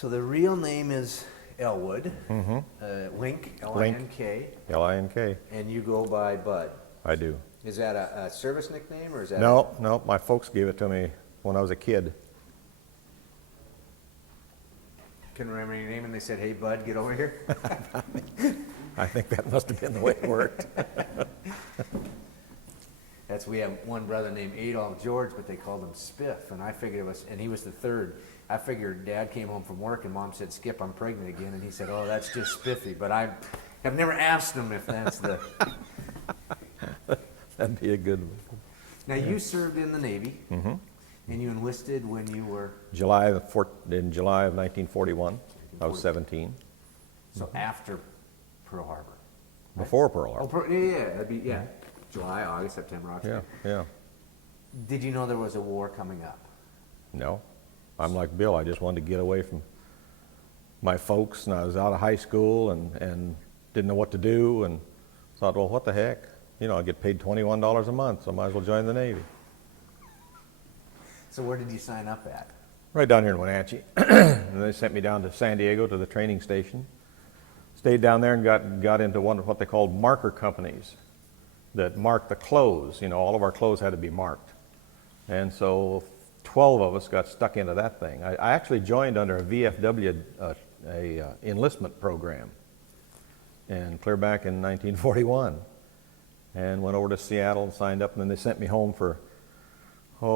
So the real name is Elwood, Link, L-I-N-K. L-I-N-K. And you go by Bud. I do. Is that a service nickname or is that? No, my folks gave it to me when I was a kid. Couldn't remember your name and they said, "Hey Bud, get over here." I think that must have been the way it worked. We have one brother named Adolph George, but they called him Spiff, and I figured it was, and he was the third. I figured Dad came home from work and Mom said, "Skip, I'm pregnant again," and he said, "Oh, that's just Spiffy." But I have never asked him if that's the. That'd be a good one. Now you served in the Navy, and you enlisted when you were. in July of 1941. I was 17. So after Pearl Harbor. Before Pearl Oh, Harbor. that'd be July, August, September, October. Yeah. Did you know there was a war coming up? No. I'm like Bill. I just wanted to get away from my folks, and I was out of high school and didn't know what to do, and thought, well, what the heck? You know, I get paid $21 a month, so I might as well join the Navy. So where did you sign up at? Right down here in Wenatchee. And they sent me down to San Diego to the training station. Stayed down there and got into one of what they called marker companies that marked the clothes. You know, all of our clothes had to be marked. And so 12 of us got stuck into that thing. I actually joined under a VFW enlistment program, and clear back in 1941. And went over to Seattle and signed up, and then they sent me home for, a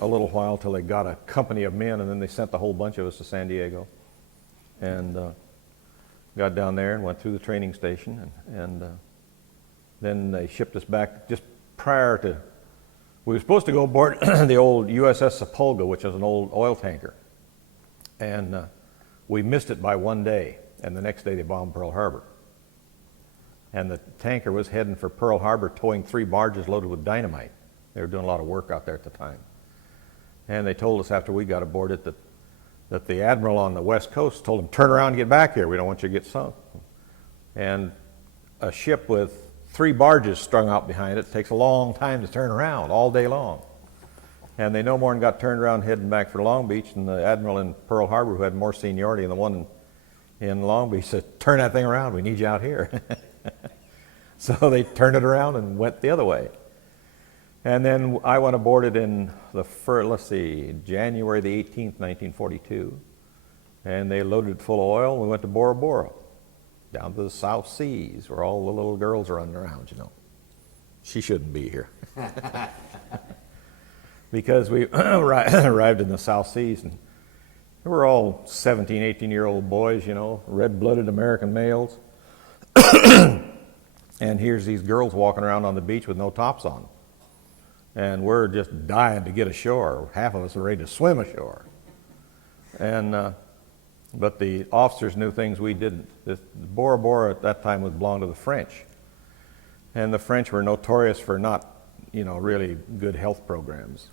little while till they got a company of men, and then they sent the whole bunch of us to San Diego. And got down there and went through the training station, and then they shipped us back just prior to, we were supposed to go aboard the old USS Sepulga, which is an old oil tanker. And we missed it by one day, and the next day they bombed Pearl Harbor. And the tanker was heading for Pearl Harbor, towing 3 barges loaded with dynamite. They were doing a lot of work out there at the time. And they told us after we got aboard it that the admiral on the West Coast told them, "Turn around and get back here. We don't want you to get sunk." And a ship with 3 barges strung out behind it takes a long time to turn around, all day long. And they no more than got turned around heading back for Long Beach, and the admiral in Pearl Harbor, who had more seniority than the one in Long Beach, said, "Turn that thing around. We need you out here." So they turned it around and went the other way. And then I went aboard it in January the 18th, 1942. And they loaded it full of oil, and we went to Bora Bora, down to the South Seas, where all the little girls are running around, you know. She shouldn't be here. Because we arrived in the South Seas, and they were all 17, 18-year-old boys, you know, red-blooded American males. And here's these girls walking around on the beach with no tops on. And we're just dying to get ashore. Half of us are ready to swim ashore. And but the officers knew things we didn't. Bora Bora at that time belonged to the French. And the French were notorious for not, you know, really good health programs.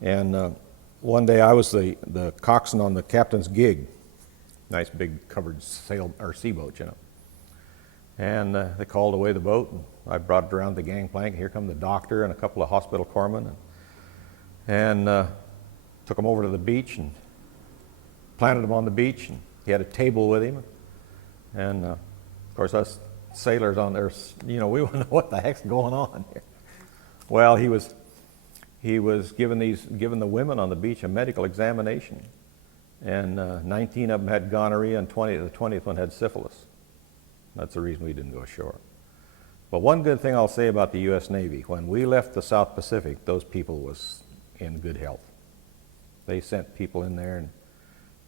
And one day I was the coxswain on the captain's gig. Nice big covered seaboat, you know. And they called away the boat, and I brought it around the gangplank. Here come the doctor and a couple of hospital corpsmen, and took him over to the beach and planted him on the beach. And he had a table with him, and of course us sailors on there, you know, we want to know what the heck's going on here. Well, he was giving the women on the beach a medical examination, and 19 of them had gonorrhea, and the 20th one had syphilis. That's the reason we didn't go ashore. But one good thing I'll say about the U.S. Navy, when we left the South Pacific, those people was in good health. They sent people in there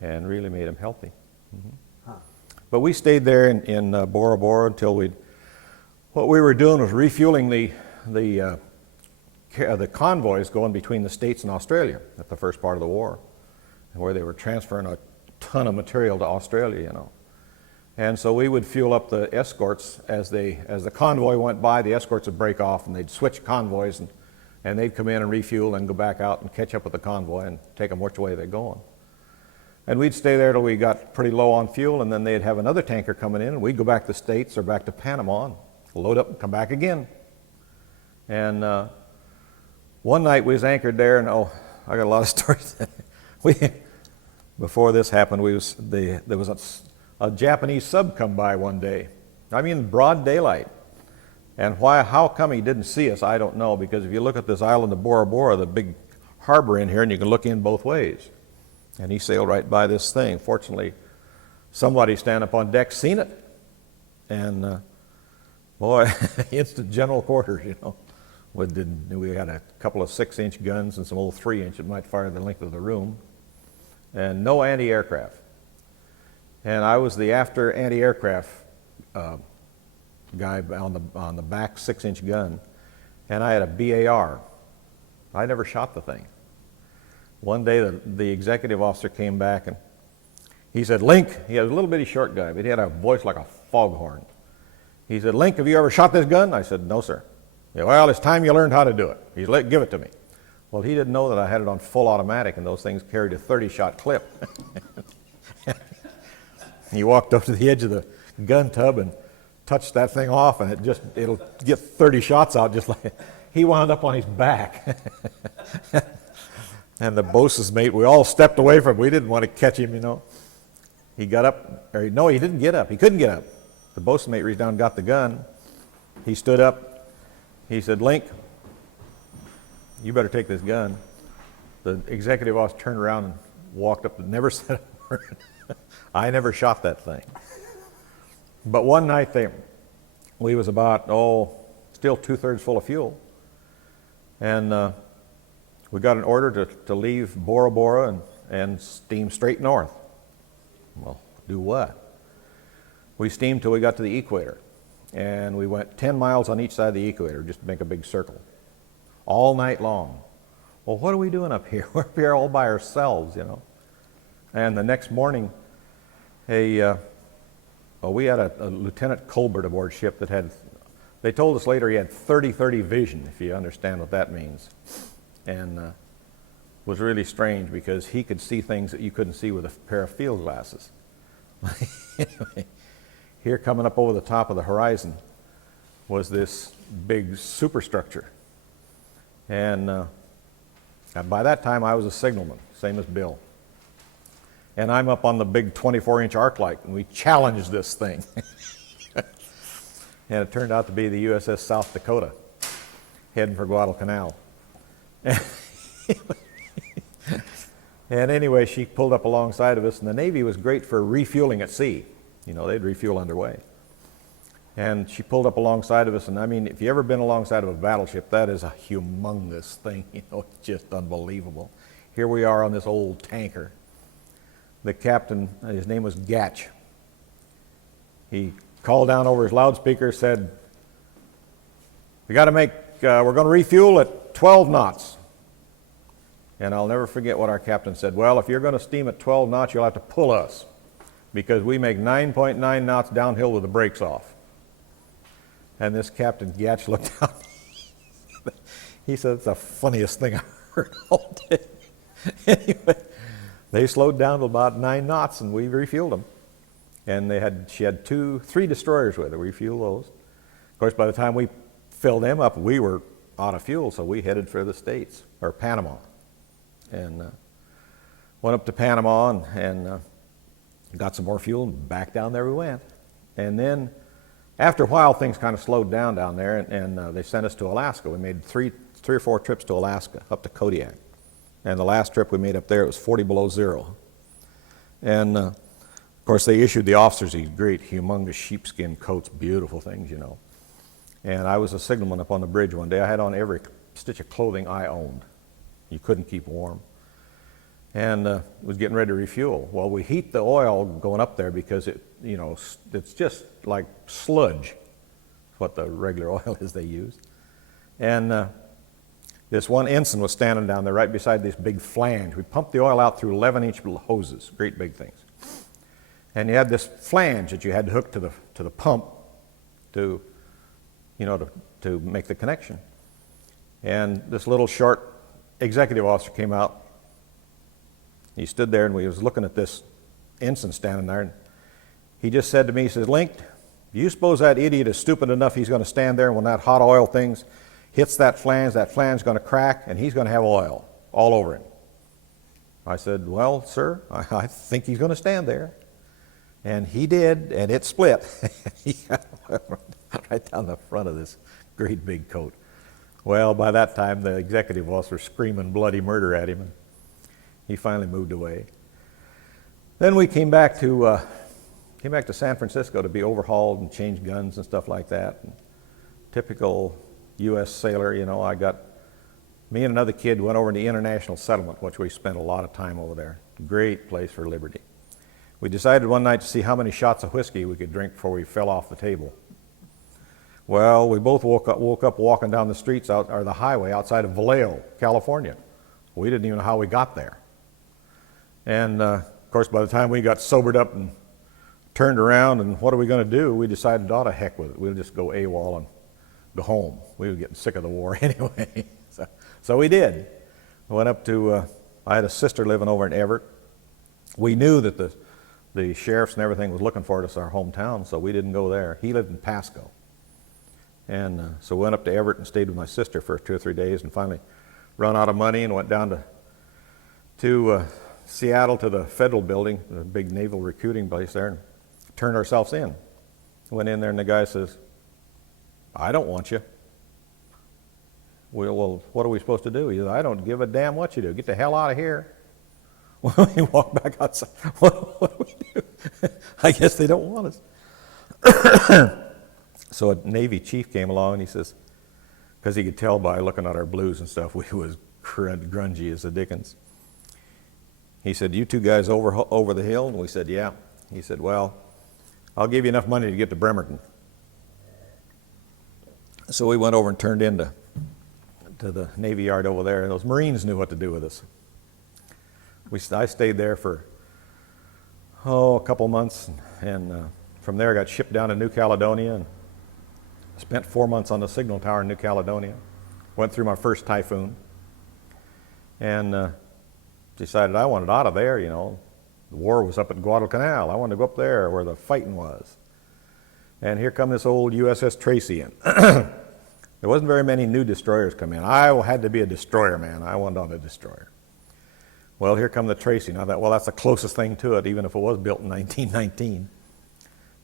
and really made them healthy. But we stayed there in Bora Bora until what we were doing was refueling the convoys going between the States and Australia at the first part of the war, where they were transferring a ton of material to Australia, you know. And so we would fuel up the escorts as the convoy went by. The escorts would break off, and they'd switch convoys, and they'd come in and refuel and go back out and catch up with the convoy and take them which way they're going. And we'd stay there till we got pretty low on fuel, and then they'd have another tanker coming in, and we'd go back to the States or back to Panama and load up and come back again. And one night we was anchored there, and I got a lot of stories. before this happened, there was a Japanese sub come by one day. I mean, broad daylight. And how come he didn't see us, I don't know, because if you look at this island of Bora Bora, the big harbor in here, and you can look in both ways. And he sailed right by this thing. Fortunately, somebody standing up on deck seen it. And boy, instant general quarters, you know. We had a couple of 6-inch guns and some old 3-inch that might fire the length of the room. And no anti-aircraft. And I was the after anti-aircraft guy on the back 6-inch gun, and I had a BAR. I never shot the thing. One day the executive officer came back and he said, "Link," he was a little bitty short guy, but he had a voice like a foghorn. He said, "Link, have you ever shot this gun?" I said, "No, sir." He said, "Well, it's time you learned how to do it." He said, "Give it to me." Well, he didn't know that I had it on full automatic, and those things carried a 30-shot clip. He walked up to the edge of the gun tub and touched that thing off, and it'll get 30 shots out just like he wound up on his back. And the bosun's mate, we all stepped away from him. We didn't want to catch him, you know. He got up, no, he didn't get up. He couldn't get up. The bosun mate reached down and got the gun. He stood up. He said, "Link, you better take this gun." The executive officer turned around and walked up and never said a word. I never shot that thing. But one night we was about, still 2/3 full of fuel. And we got an order to leave Bora Bora and steam straight north. Well, do what? We steamed till we got to the equator. And we went 10 miles on each side of the equator just to make a big circle. All night long. Well, what are we doing up here? We're up here all by ourselves, you know. And the next morning, we had a Lieutenant Colbert aboard ship that had, they told us later he had 30-30 vision, if you understand what that means. And was really strange because he could see things that you couldn't see with a pair of field glasses. Anyway, here coming up over the top of the horizon was this big superstructure. And by that time I was a signalman, same as Bill. And I'm up on the big 24-inch arc light, and we challenged this thing. And it turned out to be the USS South Dakota, heading for Guadalcanal. And anyway, she pulled up alongside of us, and the Navy was great for refueling at sea. You know, they'd refuel underway. And she pulled up alongside of us, and I mean, if you've ever been alongside of a battleship, that is a humongous thing. You know, it's just unbelievable. Here we are on this old tanker. The captain, his name was Gatch. He called down over his loudspeaker, said, we're going to refuel at 12 knots. And I'll never forget what our captain said. Well, if you're going to steam at 12 knots, you'll have to pull us, because we make 9.9 knots downhill with the brakes off. And this Captain Gatch looked out. He said, it's the funniest thing I've heard all day. Anyway, they slowed down to about 9 knots, and we refueled them. And she had 3 destroyers with her. We refueled those. Of course, by the time we filled them up, we were out of fuel, so we headed for the States, or Panama. And went up to Panama and got some more fuel, and back down there we went. And then, after a while, things kind of slowed down there, and they sent us to Alaska. We made three or four trips to Alaska, up to Kodiak. And the last trip we made up there, it was 40 below zero. And of course, they issued the officers these great, humongous sheepskin coats, beautiful things, you know. And I was a signalman up on the bridge one day. I had on every stitch of clothing I owned. You couldn't keep warm. And was getting ready to refuel. Well, we heat the oil going up there because it's just like sludge, what the regular oil is they use. And this one ensign was standing down there right beside this big flange. We pumped the oil out through 11-inch hoses, great big things. And you had this flange that you had to hook to the pump to make the connection. And this little short executive officer came out. He stood there, and we was looking at this ensign standing there, and he just said to me, he says, Link, do you suppose that idiot is stupid enough he's going to stand there, and when that hot oil thing hits that flange is going to crack, and he's going to have oil all over him? I said, well, sir, I think he's going to stand there. And he did, and it split. He got right down the front of this great big coat. Well, by that time, the executive officer screaming bloody murder at him, and he finally moved away. Then we came back to San Francisco to be overhauled and change guns and stuff like that. And typical U.S. sailor, you know, me and another kid went over to the International Settlement, which we spent a lot of time over there. Great place for liberty. We decided one night to see how many shots of whiskey we could drink before we fell off the table. Well, we both woke up walking down the streets or the highway outside of Vallejo, California. We didn't even know how we got there. And of course, by the time we got sobered up and turned around and what are we going to do, we decided, oh, to heck with it. We'll just go AWOL and go home. We were getting sick of the war anyway. So we did. We went up to, I had a sister living over in Everett. We knew that the sheriffs and everything was looking for us, our hometown, so we didn't go there. He lived in Pasco. And so we went up to Everett and stayed with my sister for 2 or 3 days and finally run out of money and went down to Seattle to the Federal Building, the big naval recruiting place there, and turned ourselves in. Went in there and the guy says, I don't want you. Well, what are we supposed to do? He says, I don't give a damn what you do. Get the hell out of here. Well, we walked back outside. What do we do? I guess they don't want us. So a Navy chief came along and he says, because he could tell by looking at our blues and stuff, we was grungy as the dickens. He said, you two guys over the hill? And we said, yeah. He said, well, I'll give you enough money to get to Bremerton. So we went over and turned into the Navy Yard over there, and those Marines knew what to do with us. I stayed there for, a couple months, and from there I got shipped down to New Caledonia and spent 4 months on the signal tower in New Caledonia. Went through my first typhoon and decided I wanted out of there, you know. The war was up at Guadalcanal. I wanted to go up there where the fighting was. And here come this old USS Tracy in. There wasn't very many new destroyers come in. I had to be a destroyer man. I wanted on a destroyer. Well, here come the Tracy. And I thought, well, that's the closest thing to it, even if it was built in 1919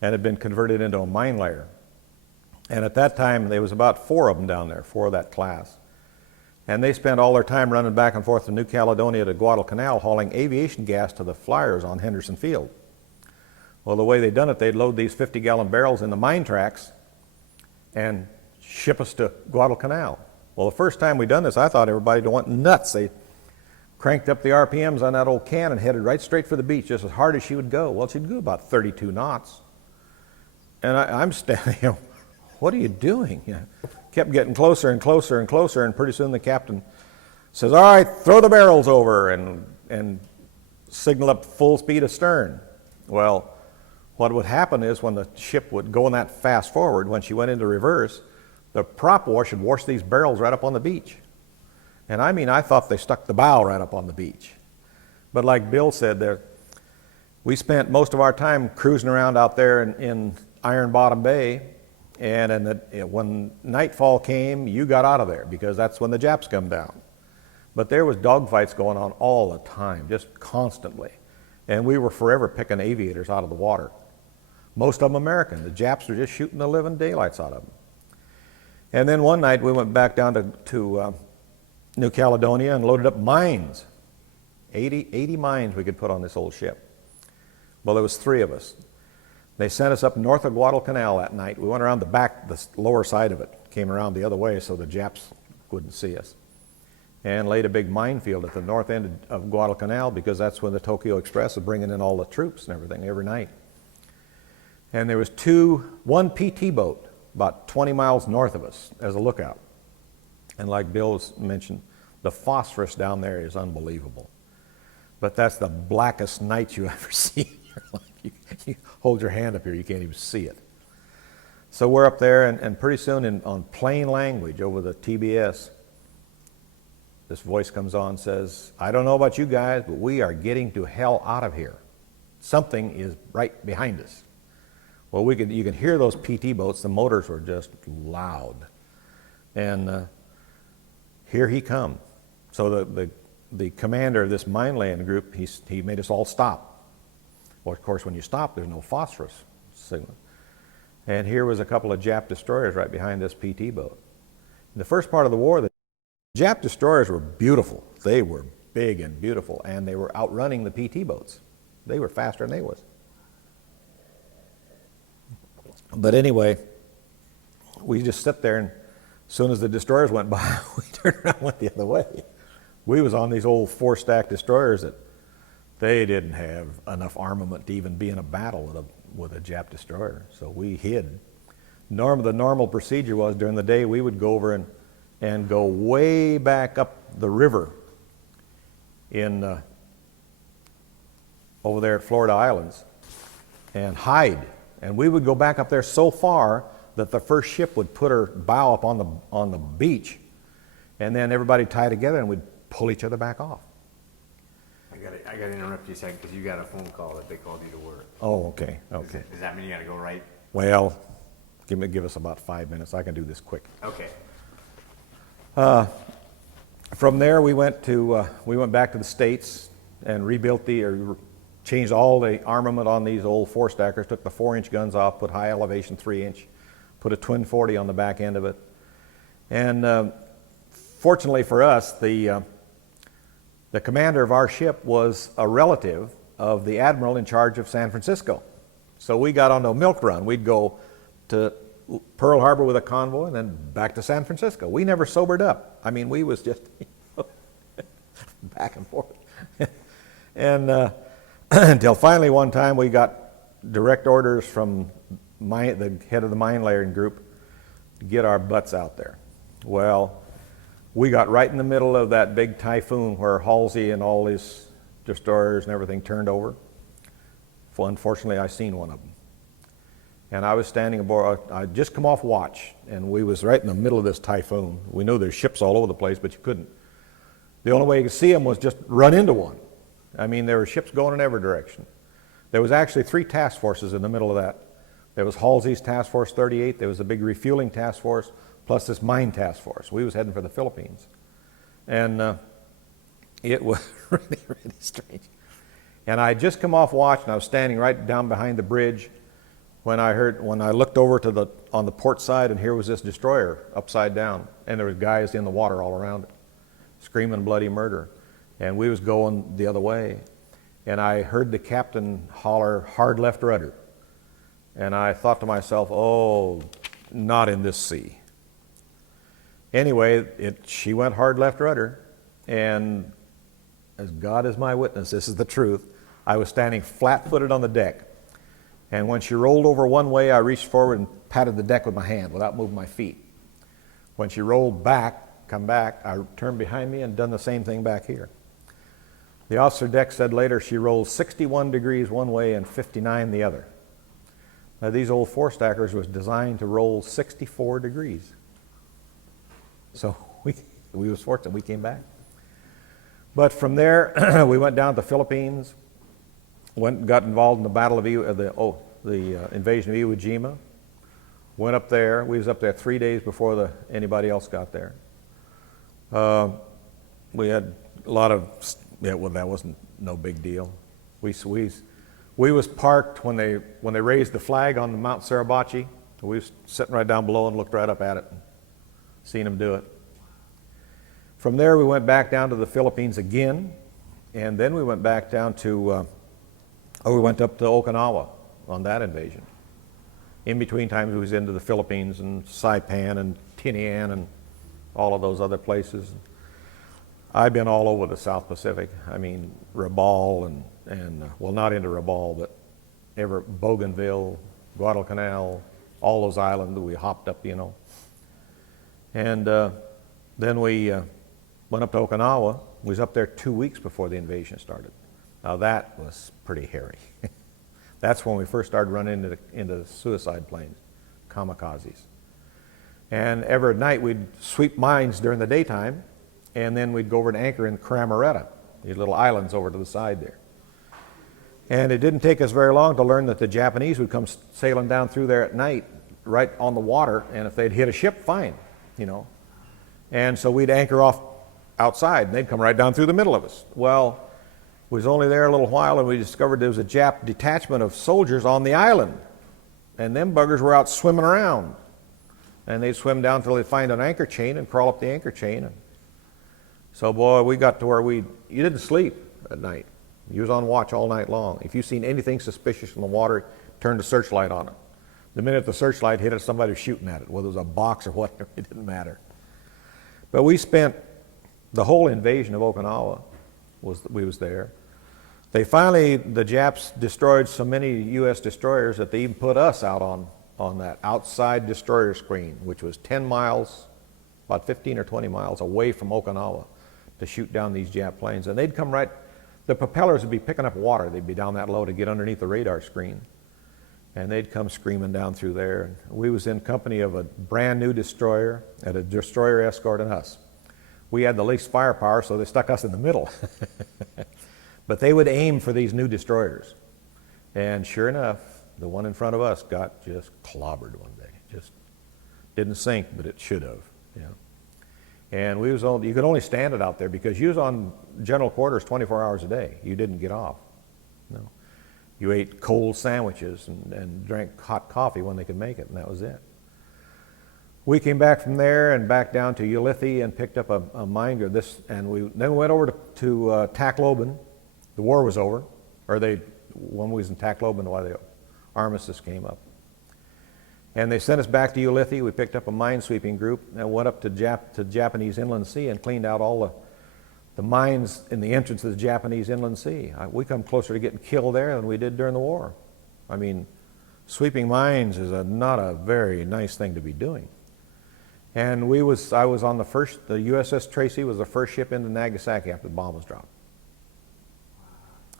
and had been converted into a mine layer. And at that time, there was about 4 of them down there, 4 of that class. And they spent all their time running back and forth from New Caledonia to Guadalcanal hauling aviation gas to the flyers on Henderson Field. Well, the way they'd done it, they'd load these 50-gallon barrels in the mine tracks and ship us to Guadalcanal. Well, the first time we done this, I thought everybody went nuts. They cranked up the RPMs on that old can and headed right straight for the beach, just as hard as she would go. Well, she'd go about 32 knots. And I'm standing, you know, what are you doing? You know, kept getting closer and closer and closer, and pretty soon the captain says, all right, throw the barrels over, and signal up full speed astern. Well, what would happen is when the ship would go in that fast forward, when she went into reverse, the prop wash would wash these barrels right up on the beach. And I mean, I thought they stuck the bow right up on the beach. But like Bill said there, we spent most of our time cruising around out there in Iron Bottom Bay, and when nightfall came, you got out of there because that's when the Japs come down. But there was dogfights going on all the time, just constantly. And we were forever picking aviators out of the water. Most of them American. The Japs were just shooting the living daylights out of them. And then one night we went back down to New Caledonia and loaded up mines. 80 mines we could put on this old ship. Well, there was 3 of us. They sent us up north of Guadalcanal that night. We went around the back, the lower side of it, came around the other way so the Japs wouldn't see us, and laid a big minefield at the north end of Guadalcanal because that's when the Tokyo Express was bringing in all the troops and everything every night. And there was one PT boat about 20 miles north of us as a lookout. And like Bill mentioned, the phosphorus down there is unbelievable. But that's the blackest night you ever see in your life. You hold your hand up here, you can't even see it. So we're up there, and pretty soon on plain language over the TBS, this voice comes on and says, I don't know about you guys, but we are getting to hell out of here. Something is right behind us. Well, you could hear those PT boats. The motors were just loud. And here he come. So the the commander of this mine laying group, he made us all stop. Well, of course, when you stop, there's no phosphorus signal. And here was a couple of Jap destroyers right behind this PT boat. In the first part of the war, the Jap destroyers were beautiful. They were big and beautiful, and they were outrunning the PT boats. They were faster than they was. But anyway, we just sit there, and as soon as the destroyers went by, we turned around and went the other way. We was on these old 4-stack destroyers that they didn't have enough armament to even be in a battle with a Jap destroyer, so we hid. The normal procedure was during the day we would go over and go way back up the river in over there at Florida Islands and hide. And we would go back up there so far that the first ship would put her bow up on the beach, and then everybody tie together and we'd pull each other back off. I got to interrupt you a second because you got a phone call that they called you to work. Oh, okay, okay. Does that mean you got to go right? Well, give us about 5 minutes. I can do this quick. Okay. From there, we went back to the States and changed all the armament on these old 4-stackers, took the 4-inch guns off, put high elevation 3-inch, put a twin 40 on the back end of it. And fortunately for us, the commander of our ship was a relative of the admiral in charge of San Francisco. So we got on a milk run. We'd go to Pearl Harbor with a convoy and then back to San Francisco. We never sobered up. I mean, we was just back and forth. And until finally one time we got direct orders from the head of the mine laying group to get our butts out there. Well, we got right in the middle of that big typhoon where Halsey and all his destroyers and everything turned over. Well, unfortunately, I seen one of them. And I was standing aboard, I'd just come off watch, and we was right in the middle of this typhoon. We knew there's ships all over the place, but you couldn't. The only way you could see them was just run into one. I mean, there were ships going in every direction. There was actually 3 task forces in the middle of that. There was Halsey's Task Force 38, there was a big refueling task force, plus this mine task force. We was heading for the Philippines. And it was really, really strange. And I had just come off watch, and I was standing right down behind the bridge when I looked over on the port side, and here was this destroyer upside down, and there was guys in the water all around it, screaming bloody murder. And we was going the other way, and I heard the captain holler, "Hard left rudder." And I thought to myself, oh, not in this sea. Anyway, she went hard left rudder, and as God is my witness, this is the truth, I was standing flat-footed on the deck. And when she rolled over one way, I reached forward and patted the deck with my hand without moving my feet. When she rolled back, come back, I turned behind me and done the same thing back here. The officer deck said later she rolled 61 degrees one way and 59 the other. Now these old 4-stackers was designed to roll 64 degrees. So we was fortunate we came back. But from there, we went down to the Philippines, got involved in the battle of the invasion of Iwo Jima. Went up there. We was up there 3 days before anybody else got there. We had a lot of, that wasn't no big deal. We was parked when they raised the flag on the Mount Suribachi. We was sitting right down below and looked right up at it and seen them do it. From there, we went back down to the Philippines again, and then we went back down to, we went up to Okinawa on that invasion. In between times, we was into the Philippines and Saipan and Tinian and all of those other places. I've been all over the South Pacific. I mean, Rabaul and well, not into Rabaul, but Bougainville, Guadalcanal, all those islands that we hopped up, you know. And then we went up to Okinawa. We was up there 2 weeks before the invasion started. Now that was pretty hairy. That's when we first started running into suicide planes, kamikazes. And every night we'd sweep mines during the daytime, and then we'd go over and anchor in Cramaretta, these little islands over to the side there. And it didn't take us very long to learn that the Japanese would come sailing down through there at night, right on the water, and if they'd hit a ship, fine, you know. And so we'd anchor off outside, and they'd come right down through the middle of us. Well, we was only there a little while, and we discovered there was a Jap detachment of soldiers on the island, and them buggers were out swimming around, and they'd swim down until they'd find an anchor chain and crawl up the anchor chain. And so, boy, we got to where you didn't sleep at night. You was on watch all night long. If you seen anything suspicious in the water, turn the searchlight on it. The minute the searchlight hit it, somebody was shooting at it, whether it was a box or whatever, it didn't matter. But we spent the whole invasion of Okinawa, we was there. The Japs destroyed so many U.S. destroyers that they even put us out on that outside destroyer screen, which was 10 miles, about 15 or 20 miles away from Okinawa, to shoot down these Jap planes. And they'd come right, the propellers would be picking up water. They'd be down that low to get underneath the radar screen. And they'd come screaming down through there. And we was in company of a brand new destroyer and a destroyer escorting us. We had the least firepower, so they stuck us in the middle. But they would aim for these new destroyers. And sure enough, the one in front of us got just clobbered one day. Just didn't sink, but it should have. Yeah. And you could only stand it out there because you was on general quarters 24 hours a day. You didn't get off. No. You ate cold sandwiches and drank hot coffee when they could make it, and that was it. We came back from there and back down to Ulithi and picked up a mine. Then we went over to Tacloban. The war was over, when we was in Tacloban while the armistice came up. And they sent us back to Ulithi. We picked up a mine sweeping group and went up to the Japanese Inland Sea and cleaned out all the mines in the entrance of the Japanese Inland Sea. We come closer to getting killed there than we did during the war. I mean, sweeping mines is not a very nice thing to be doing. And I was on the USS Tracy was the first ship into Nagasaki after the bomb was dropped.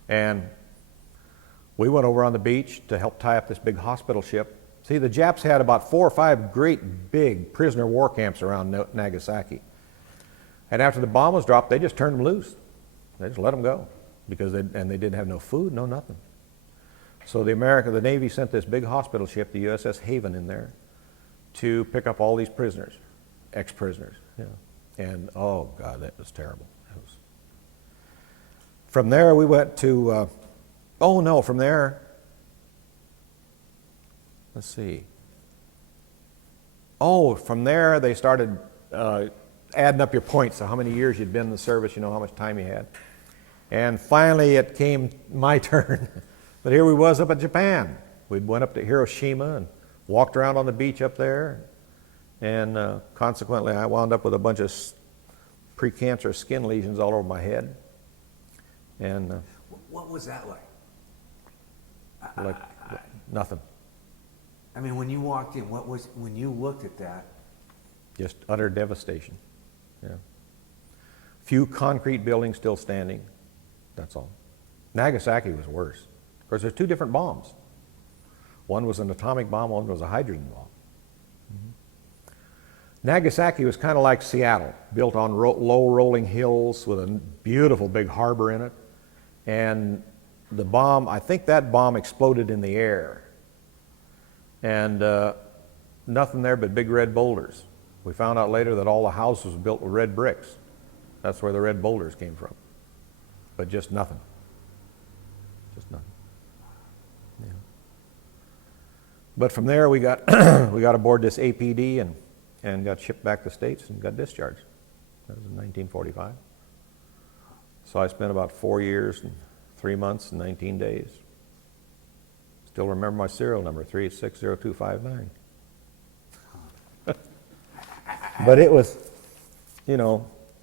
And we went over on the beach to help tie up this big hospital ship. See, the Japs had about 4 or 5 great big prisoner war camps around Nagasaki. And after the bomb was dropped, they just turned them loose. They just let them go because they didn't have no food, no nothing. So the Navy sent this big hospital ship, the USS Haven, in there to pick up all these prisoners, ex-prisoners. Yeah. And oh God, that was terrible. From there we went to, from there, let's see. From there they started adding up your points, so how many years you'd been in the service, how much time you had. And finally it came my turn. But here we was up at Japan. We went up to Hiroshima and walked around on the beach up there. And consequently I wound up with a bunch of precancerous skin lesions all over my head. And what was that like? Nothing. I mean, when you walked in, when you looked at that? Just utter devastation. Yeah. Few concrete buildings still standing. That's all. Nagasaki was worse. Of course, there's 2 different bombs. One was an atomic bomb, one was a hydrogen bomb. Mm-hmm. Nagasaki was kind of like Seattle, built on low rolling hills with a beautiful big harbor in it. And the bomb, I think that bomb exploded in the air. And nothing there but big red boulders. We found out later that all the houses were built with red bricks. That's where the red boulders came from. But just nothing. Just nothing. Yeah. But from there we got we got aboard this APD and got shipped back to the States and got discharged. That was in 1945. So I spent about 4 years and 3 months and 19 days. Still remember my serial number, 360259. But it was,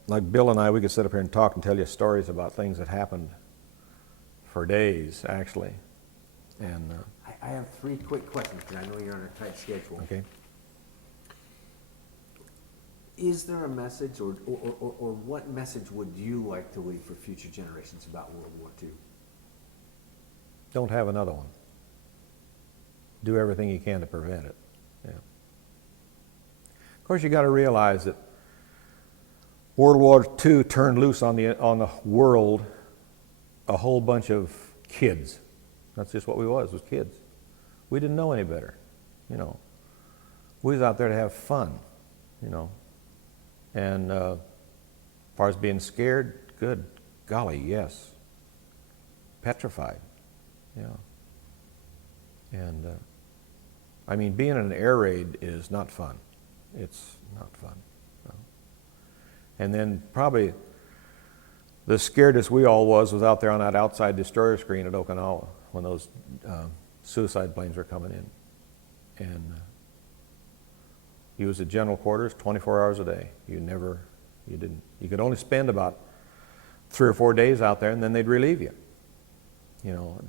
like Bill and I, we could sit up here and talk and tell you stories about things that happened for days, actually. And I have 3 quick questions, because I know you're on a tight schedule. Okay. Is there a message, or what message would you like to leave for future generations about World War II? Don't have another one. Do everything you can to prevent it. Yeah. Of course, you got to realize that World War II turned loose on the world a whole bunch of kids. That's just what we was kids. We didn't know any better, We was out there to have fun, And far as being scared, good golly, yes. Petrified, yeah. And I mean, being in an air raid is not fun. It's not fun. No. And then probably the scaredest we all was out there on that outside destroyer screen at Okinawa when those suicide planes were coming in. And you was at general quarters 24 hours a day. You could only spend about 3 or 4 days out there, and then they'd relieve you, you know,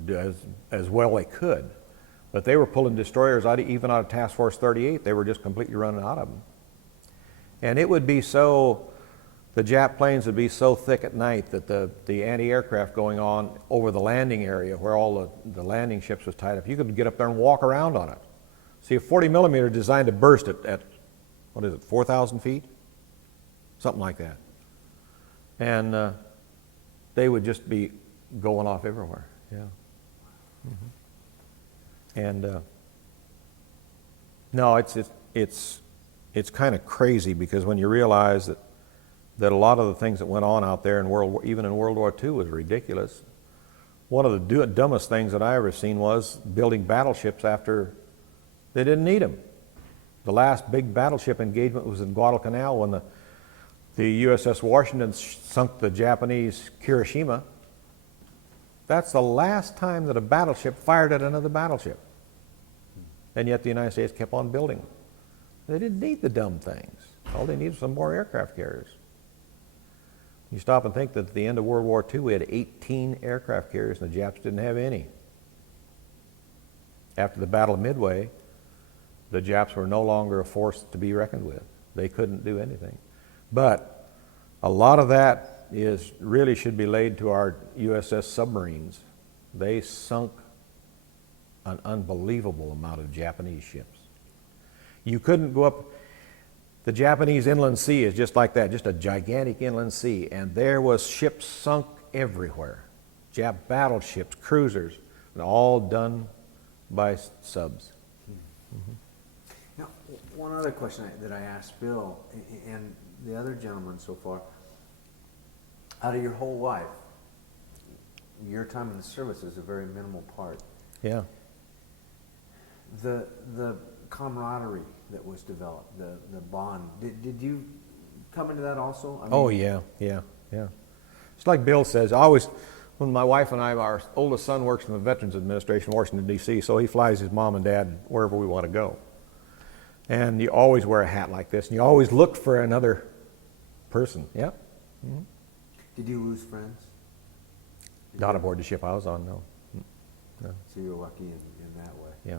as well they could. But they were pulling destroyers even out of Task Force 38. They were just completely running out of them. And it would be so, the Jap planes would be so thick at night that the anti-aircraft going on over the landing area where all the landing ships was tied up, you could get up there and walk around on it. See, a 40 millimeter designed to burst at what is it, 4,000 feet? Something like that. And they would just be going off everywhere, yeah. Mm-hmm. And no, it's kind of crazy, because when you realize that a lot of the things that went on out there even in World War II was ridiculous. One of the dumbest things that I ever seen was building battleships after they didn't need them. The last big battleship engagement was in Guadalcanal when the USS Washington sunk the Japanese Hiroshima. That's the last time that a battleship fired at another battleship. And yet the United States kept on building them. They didn't need the dumb things. All they needed was some more aircraft carriers. You stop and think that at the end of World War II, we had 18 aircraft carriers, and the Japs didn't have any. After the Battle of Midway, the Japs were no longer a force to be reckoned with. They couldn't do anything. But a lot of that really should be laid to our USS submarines. They sunk an unbelievable amount of Japanese ships. You couldn't go up. The Japanese inland sea is just like that, just a gigantic inland sea, and there was ships sunk everywhere. Jap battleships, cruisers, and all done by subs. Mm-hmm. Now, one other question that I asked Bill and the other gentleman so far, out of your whole life, your time in the service is a very minimal part. Yeah. The camaraderie that was developed, the bond, did you come into that also? I mean, Oh yeah. It's like Bill says, when my wife and I, our oldest son works in the Veterans Administration, Washington, D.C., so he flies his mom and dad wherever we want to go. And you always wear a hat like this, and you always look for another person. Yeah. Mm-hmm. Did you lose friends? Not aboard the ship I was on, no. No. So you're lucky in that way. Yeah.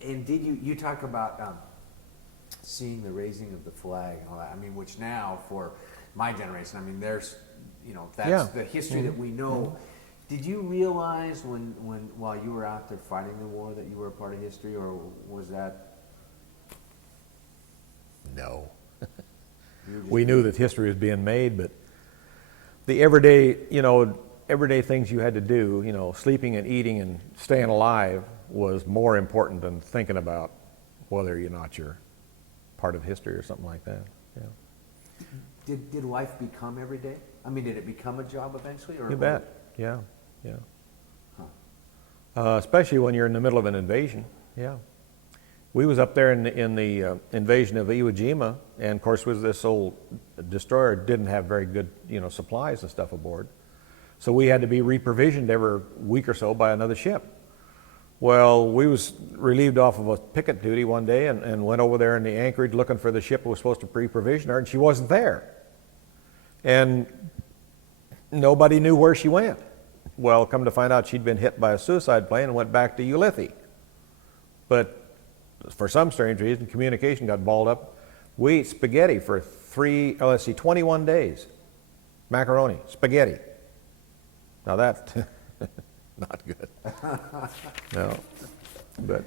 And did you talk about seeing the raising of the flag and all that? I mean, which now for my generation, I mean, there's, that's the history that we know. Did you realize while you were out there fighting the war that you were a part of history, or was that? No. We knew that history was being made, but the everyday things you had to do, sleeping and eating and staying alive was more important than thinking about whether or not you're part of history or something like that. Yeah. Did life become every day? I mean, did it become a job eventually? Or you bet. Yeah. Huh. Especially when you're in the middle of an invasion. Yeah. We was up there in the invasion of Iwo Jima, and of course, this old destroyer didn't have very good, supplies and stuff aboard. So we had to be reprovisioned every week or so by another ship. Well, we was relieved off of a picket duty one day and went over there in the anchorage looking for the ship that was supposed to pre-provision her, and she wasn't there. And nobody knew where she went. Well, come to find out, she'd been hit by a suicide plane and went back to Ulithi. But for some strange reason, communication got balled up. We ate spaghetti for 21 days. Macaroni, spaghetti. Now that, not good. No, but.